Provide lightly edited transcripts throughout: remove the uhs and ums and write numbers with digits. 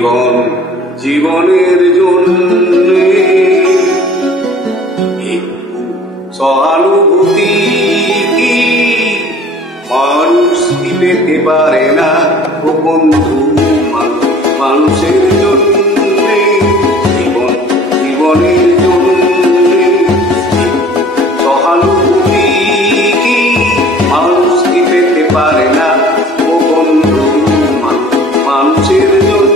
জীবন জীবনের জন্যে একটু সহানুভূতি কি মানুষ কি পেতে পারে না ও বন্ধু? মানুষের জন্যে জীবন জীবনের জন্যে সহানুভূতি কি মানুষ কি পেতে পারে না ও বন্ধু? মানুষের জন্যে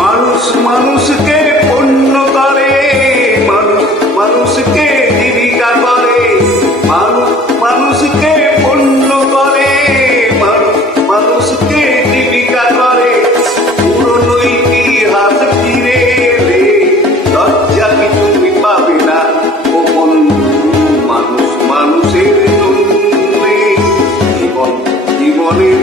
মানুষ মানুষকে পণ্য করে, মানুষ মানুষকে জীবিকা করে, মানুষ মানুষকে পণ্য করে, মানুষ মানুষকে জীবিকা করে। পুরনো ইতিহাস ফিরে এলে লজ্জা কি তুমি পাবে না ও বন্ধু? মানুষ মানুষের জন্যে জীবন জীবনের